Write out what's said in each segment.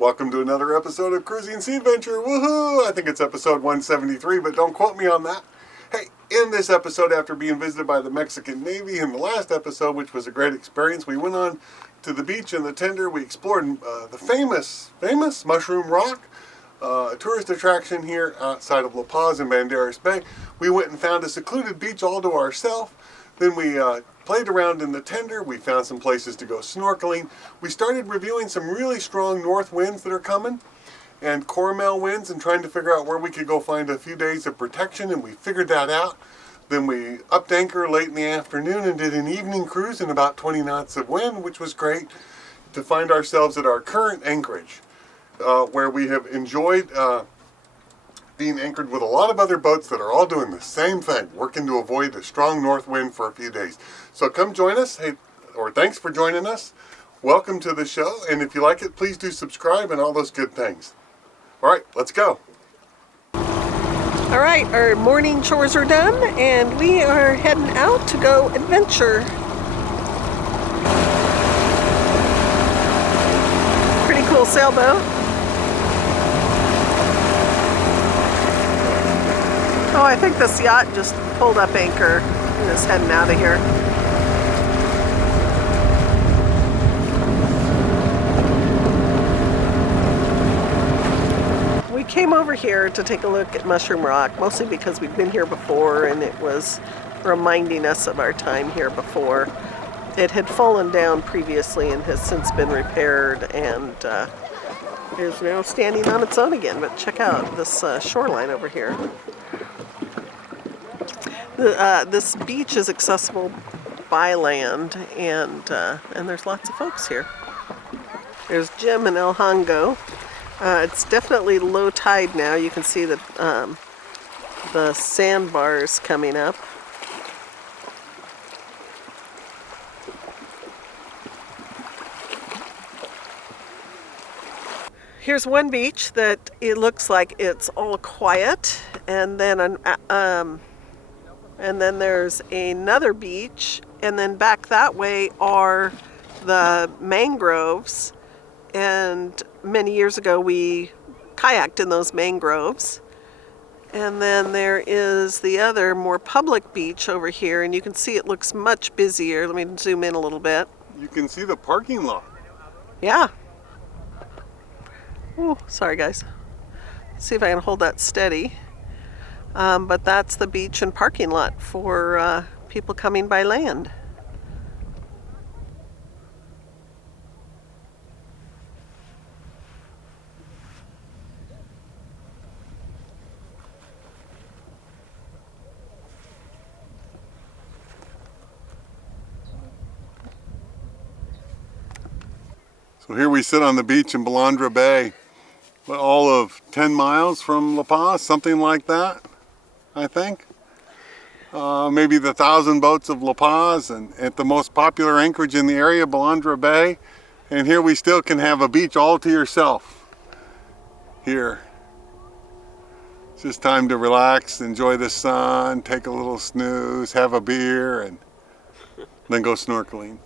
Welcome to another episode of Cruising Sea Adventure. Woohoo! I think it's episode 173, but don't quote me on that. Hey, in this episode, after being visited by the Mexican Navy in the last episode, which was a great experience, we went on to the beach in the tender. We explored the famous Mushroom Rock, a tourist attraction here outside of La Paz in Balandra Bay. We went and found a secluded beach all to ourselves. Then we played around in the tender. We found some places to go snorkeling. We started reviewing some really strong north winds that are coming and Coromel winds and trying to figure out where we could go find a few days of protection, and we figured that out. Then we upped anchor late in the afternoon and did an evening cruise in about 20 knots of wind, which was great, to find ourselves at our current anchorage, where we have enjoyed being anchored with a lot of other boats that are all doing the same thing, working to avoid a strong north wind for a few days. So come join us, thanks for joining us. Welcome to the show, and if you like it, please do subscribe and all those good things. All right, let's go. All right, our morning chores are done, and we are heading out to go adventure. Pretty cool sailboat. Oh, I think this yacht just pulled up anchor and is heading out of here. We came over here to take a look at Mushroom Rock, mostly because we'd been here before and it was reminding us of our time here before. It had fallen down previously and has since been repaired and is now standing on its own again. But check out this shoreline over here. This beach is accessible by land, and there's lots of folks here. There's Jim and El Hongo. It's definitely low tide now. You can see that the sandbars coming up. Here's one beach that it looks like it's all quiet, and then there's another beach, and then back that way are the mangroves. And many years ago we kayaked in those mangroves. And then there is the other more public beach over here, and you can see it looks much busier. Let me zoom in a little bit. You can see the parking lot. Yeah. Ooh, sorry guys. Let's see if I can hold that steady. But that's the beach and parking lot for people coming by land. So here we sit on the beach in Balandra Bay, all of 10 miles from La Paz, something like that, I think. Maybe the 1,000 boats of La Paz, and at the most popular anchorage in the area, Balandra Bay. And here we still can have a beach all to yourself. Here. It's just time to relax, enjoy the sun, take a little snooze, have a beer, and then go snorkeling.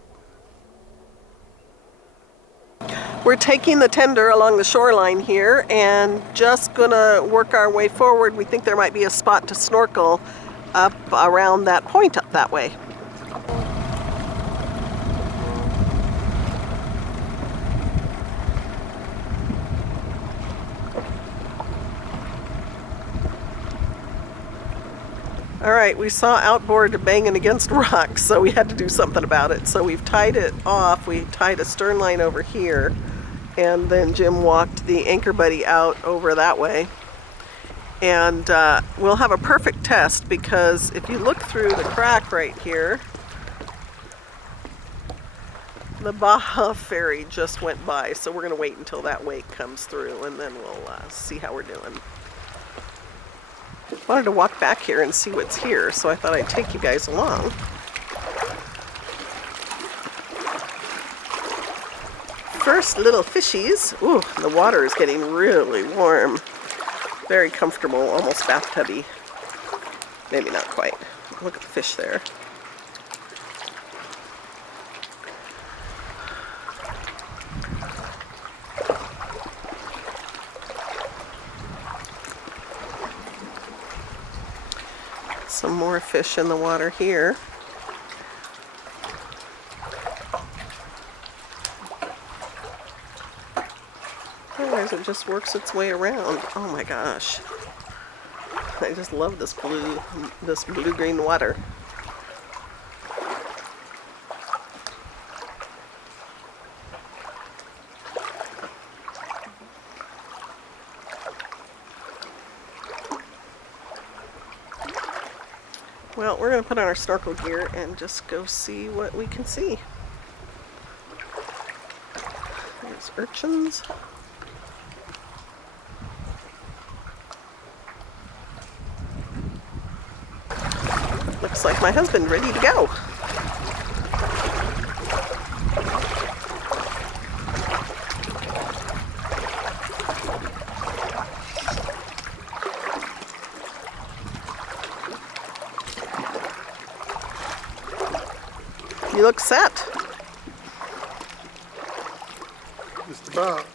We're taking the tender along the shoreline here and just gonna work our way forward. We think there might be a spot to snorkel up around that point up that way. All right, we saw outboard banging against rocks, so we had to do something about it. So we've tied it off. We tied a stern line over here, and then Jim walked the anchor buddy out over that way. And we'll have a perfect test, because if you look through the crack right here, the Baja ferry just went by. So we're gonna wait until that wake comes through, and then we'll see how we're doing. Wanted to walk back here and see what's here, so I thought I'd take you guys along. First little fishies. Ooh, the water is getting really warm. Very comfortable, almost bathtubby. Maybe not quite. Look at the fish there. Some more fish in the water here. Otherwise it just works its way around. Oh my gosh. I just love this blue-green water. Well, we're going to put on our snorkel gear and just go see what we can see. There's urchins. Looks like my husband ready to go. You look set. Just about.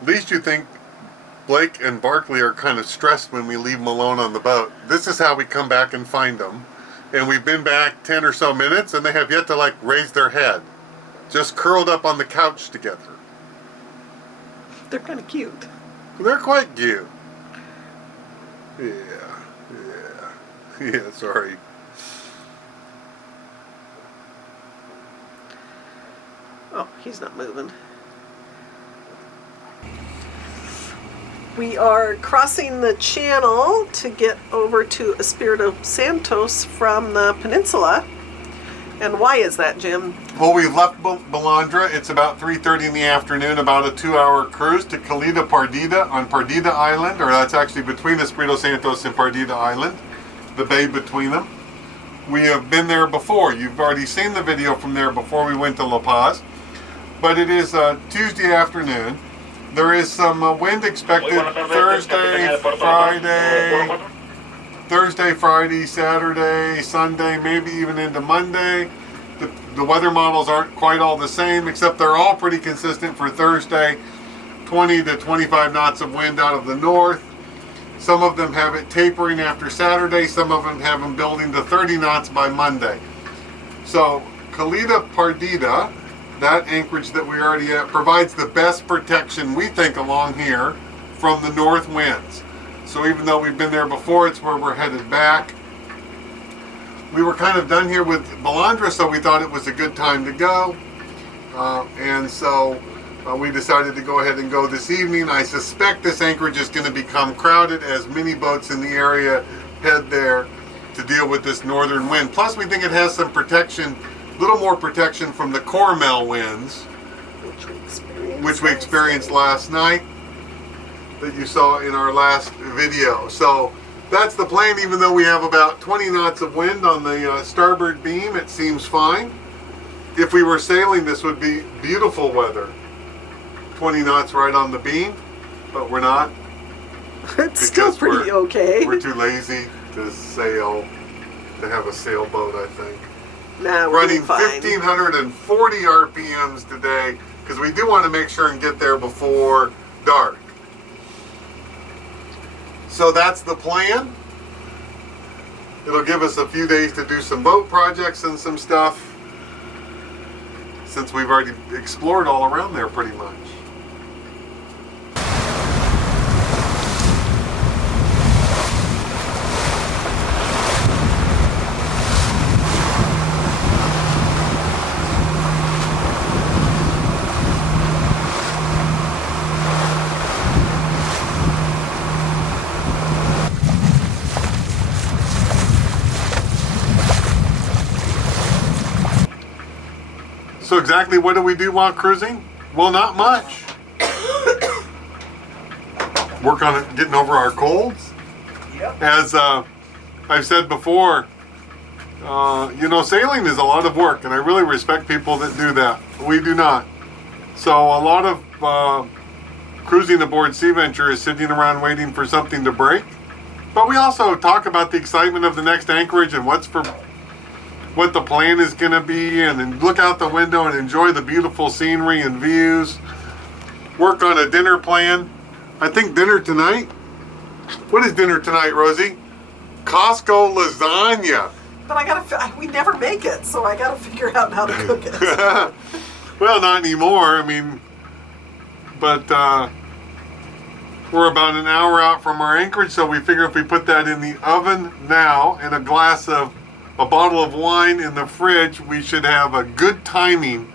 At least you think Blake and Barkley are kind of stressed when we leave them alone on the boat. This is how we come back and find them. And we've been back 10 or so minutes and they have yet to like raise their head. Just curled up on the couch together. They're kind of cute. They're quite cute. Yeah, sorry. Oh, he's not moving. We are crossing the channel to get over to Espiritu Santos from the peninsula. And why is that, Jim? Well, we've left Balandra. It's about 3:30 in the afternoon, about a 2-hour cruise to Caleta Pardida on Pardida Island, or that's actually between Espiritu Santos and Pardida Island, the bay between them. We have been there before. You've already seen the video from there before we went to La Paz. But it is Tuesday afternoon. There is some wind expected Thursday, Friday, Saturday, Sunday, maybe even into Monday. The weather models aren't quite all the same, except they're all pretty consistent for Thursday. 20 to 25 knots of wind out of the north. Some of them have it tapering after Saturday. Some of them have them building to 30 knots by Monday. So Caleta Pardida, that anchorage that we already at, provides the best protection, we think, along here from the north winds. So even though we've been there before, it's where we're headed back. We were kind of done here with Balandra, so we thought it was a good time to go. And so we decided to go ahead and go this evening. I suspect this anchorage is going to become crowded as many boats in the area head there to deal with this northern wind. Plus, we think it has some protection, a little more protection from the Cormel winds, which we experienced last night, that you saw in our last video. So that's the plan. Even though we have about 20 knots of wind on the starboard beam, it seems fine. If we were sailing, this would be beautiful weather. 20 knots right on the beam, but we're not. It's still pretty okay. We're too lazy to sail, to have a sailboat, I think. Nah, we're running fine. 1,540 RPMs today, because we do want to make sure and get there before dark. So that's the plan. It'll give us a few days to do some boat projects and some stuff, since we've already explored all around there pretty much. So exactly what do we do while cruising? Well, not much. Work on it, getting over our colds. Yep. As I've said before, sailing is a lot of work, and I really respect people that do that. We do not. So a lot of cruising aboard Sea Venture is sitting around waiting for something to break. But we also talk about the excitement of the next anchorage and what the plan is going to be, and then look out the window and enjoy the beautiful scenery and views. Work on a dinner plan. I think dinner tonight. What is dinner tonight, Rosie? Costco lasagna. But we never make it, so I gotta figure out how to cook it. Well, not anymore. But we're about an hour out from our anchorage, so we figure if we put that in the oven now and a bottle of wine in the fridge, we should have a good timing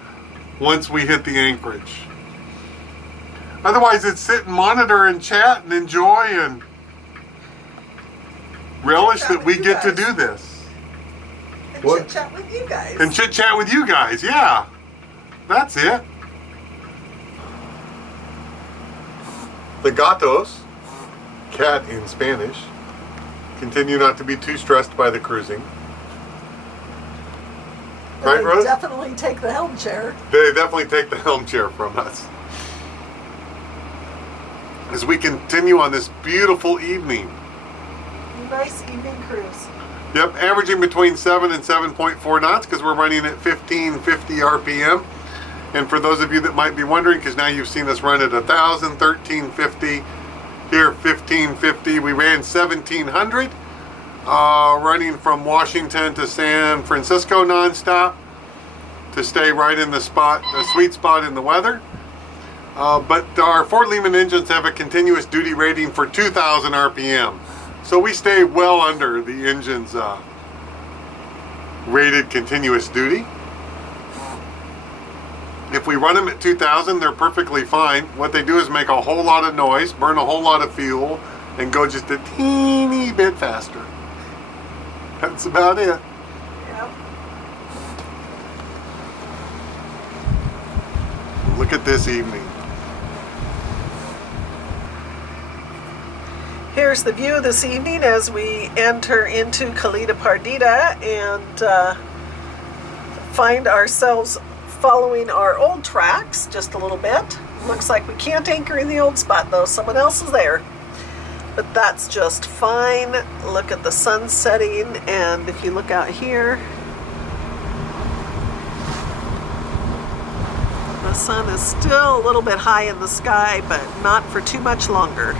once we hit the anchorage. Otherwise, it's sit and monitor and chat and enjoy and relish that we get to do this. And chit-chat with you guys. And chit-chat with you guys, yeah. That's it. The gatos, cat in Spanish, continue not to be too stressed by the cruising. Right, Rose? Definitely take the helm chair. They definitely take the helm chair from us. As we continue on this beautiful evening. Nice evening cruise. Yep, averaging between 7 and 7.4 knots because we're running at 1550 RPM. And for those of you that might be wondering, because now you've seen us run at 1,000, 1350, here 1550. We ran 1700. Running from Washington to San Francisco nonstop to stay right in the sweet spot in the weather. But our Ford Lehman engines have a continuous duty rating for 2,000 RPM. So we stay well under the engine's rated continuous duty. If we run them at 2,000, they're perfectly fine. What they do is make a whole lot of noise, burn a whole lot of fuel, and go just a teeny bit faster. That's about it. Yep. Look at this evening. Here's the view this evening as we enter into Caleta Pardita and find ourselves following our old tracks just a little bit. Looks like we can't anchor in the old spot though. Someone else is there. But that's just fine. Look at the sun setting, and if you look out here, the sun is still a little bit high in the sky, but not for too much longer.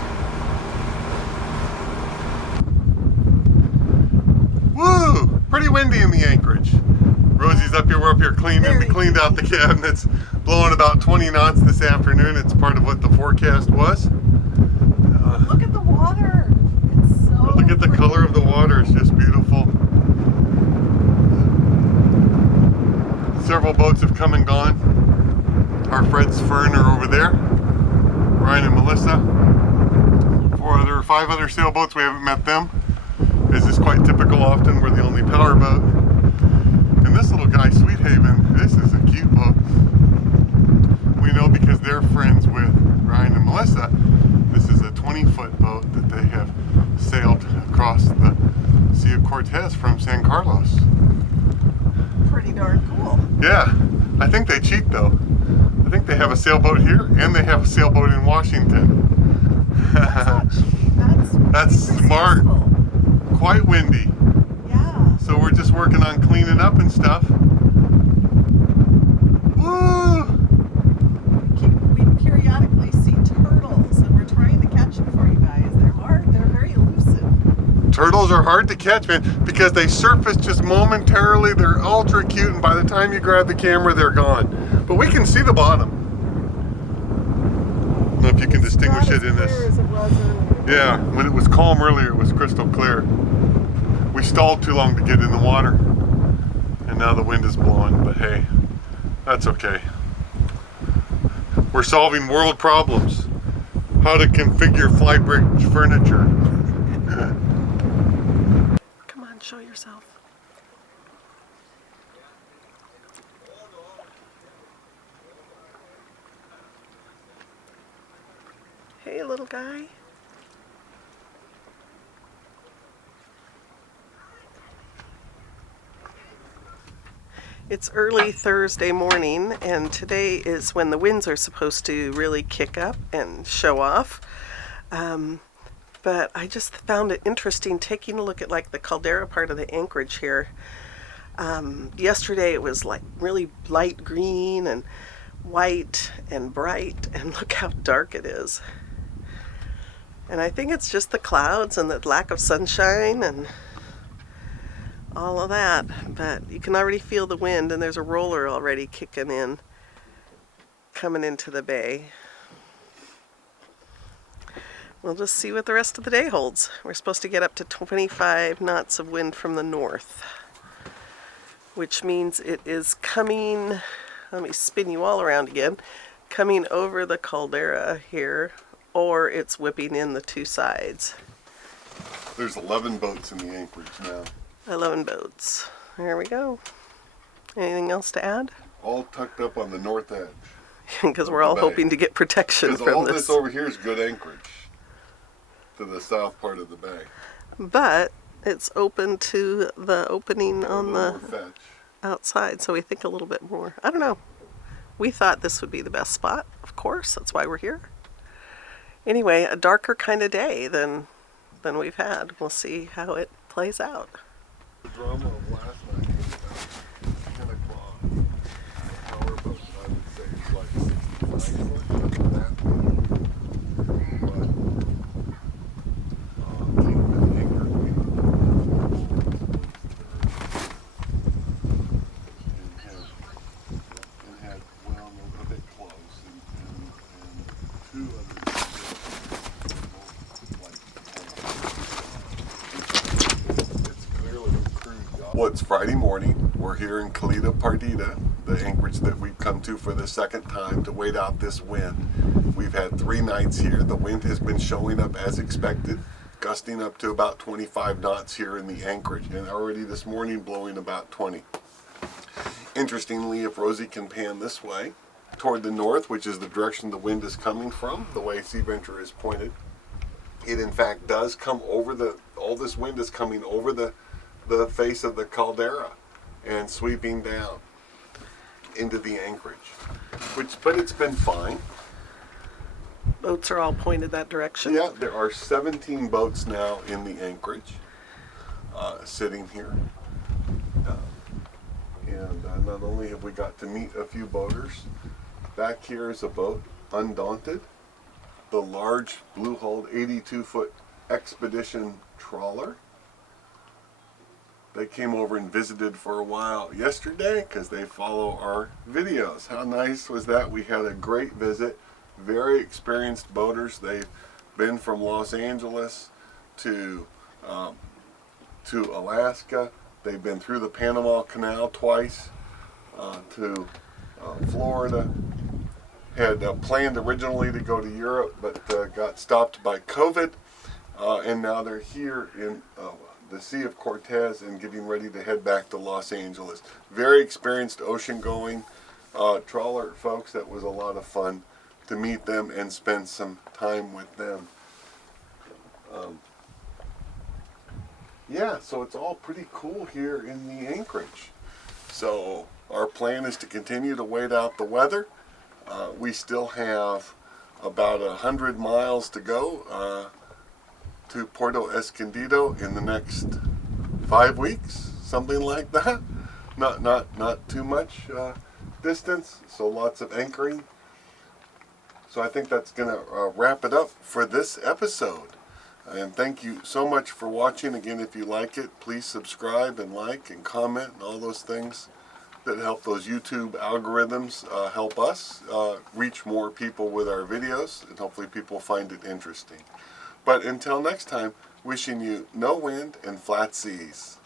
Woo! Pretty windy in the anchorage. Rosie's up here, we're up here cleaning. We cleaned out the cabinets. Blowing about 20 knots this afternoon. It's part of what the forecast was. Look at the water. It's so Look at the color of the water. It's just beautiful. Several boats have come and gone. Our Fred's Fern are over there. Ryan and Melissa. 5 other sailboats. We haven't met them. This is quite typical. Often we're the only power boat. And this little guy, Sweet Haven, this is a cute boat. We know because they're friends with Ryan and Melissa. This is a 20-foot boat that they have sailed across the Sea of Cortez from San Carlos. pretty darn cool. Yeah, I think they cheat though. I think they have a sailboat here and they have a sailboat in Washington. That's not cheating. That's smart. Quite windy. Yeah. So we're just working on cleaning up and stuff. Woo! Turtles are hard to catch, man, because they surface just momentarily. They're ultra cute, and by the time you grab the camera, they're gone. But we can see the bottom. I don't know if you can distinguish it in this. As it was earlier. Yeah, when it was calm earlier, it was crystal clear. We stalled too long to get in the water, and now the wind is blowing, but hey, that's okay. We're solving world problems. How to configure flybridge furniture. Come on, show yourself. Hey, little guy. It's early Thursday morning, and today is when the winds are supposed to really kick up and show off. But I just found it interesting taking a look at like the caldera part of the anchorage here. Yesterday it was like really light green and white and bright, and look how dark it is. And I think it's just the clouds and the lack of sunshine and all of that, but you can already feel the wind, and there's a roller already kicking in, coming into the bay. We'll just see what the rest of the day holds. We're supposed to get up to 25 knots of wind from the north, which means it is coming, let me spin you all around again, coming over the caldera here, or it's whipping in the two sides. There's 11 boats in the anchorage now. 11 boats. There we go. Anything else to add? All tucked up on the north edge. Because we're all hoping to get protection from all this. This over here is good anchorage to the south part of the bay. But it's open to the opening on the fetch outside, so we think a little bit more. I don't know. We thought this would be the best spot, of course. That's why we're here. Anyway, a darker kind of day than we've had. We'll see how it plays out. The drama of last night was about 10 o'clock. Power boat, I would say, is like 6 to 9 foot of that. But Kingman anchored me. And had, well, a bit close. And two others. Well, it's Friday morning. We're here in Caleta Pardita, the anchorage that we've come to for the second time to wait out this wind. We've had 3 nights here. The wind has been showing up as expected, gusting up to about 25 knots here in the anchorage, and already this morning blowing about 20. Interestingly, if Rosie can pan this way, toward the north, which is the direction the wind is coming from, the way Sea Venture is pointed, it in fact does come over all this wind is coming over the face of the caldera and sweeping down into the anchorage, but it's been fine. Boats are all pointed that direction. Yeah, there are 17 boats now in the anchorage, sitting here, and not only have we got to meet a few boaters, back here is a boat, Undaunted, the large blue-hulled 82-foot expedition trawler. They came over and visited for a while yesterday because they follow our videos. How nice was that? We had a great visit. Very experienced boaters. They've been from Los Angeles to Alaska. They've been through the Panama Canal twice to Florida. Had planned originally to go to Europe, but got stopped by COVID, and now they're here in the Sea of Cortez and getting ready to head back to Los Angeles. Very experienced ocean-going trawler folks. That was a lot of fun to meet them and spend some time with them. Yeah, so it's all pretty cool here in the anchorage. So our plan is to continue to wait out the weather. We still have about 100 miles to go to Puerto Escondido in the next 5 weeks, something like that. Not too much distance, so lots of anchoring. So I think that's going to wrap it up for this episode. And thank you so much for watching. Again, if you like it, please subscribe and like and comment and all those things that help those YouTube algorithms help us reach more people with our videos, and hopefully people find it interesting. But until next time, wishing you no wind and flat seas.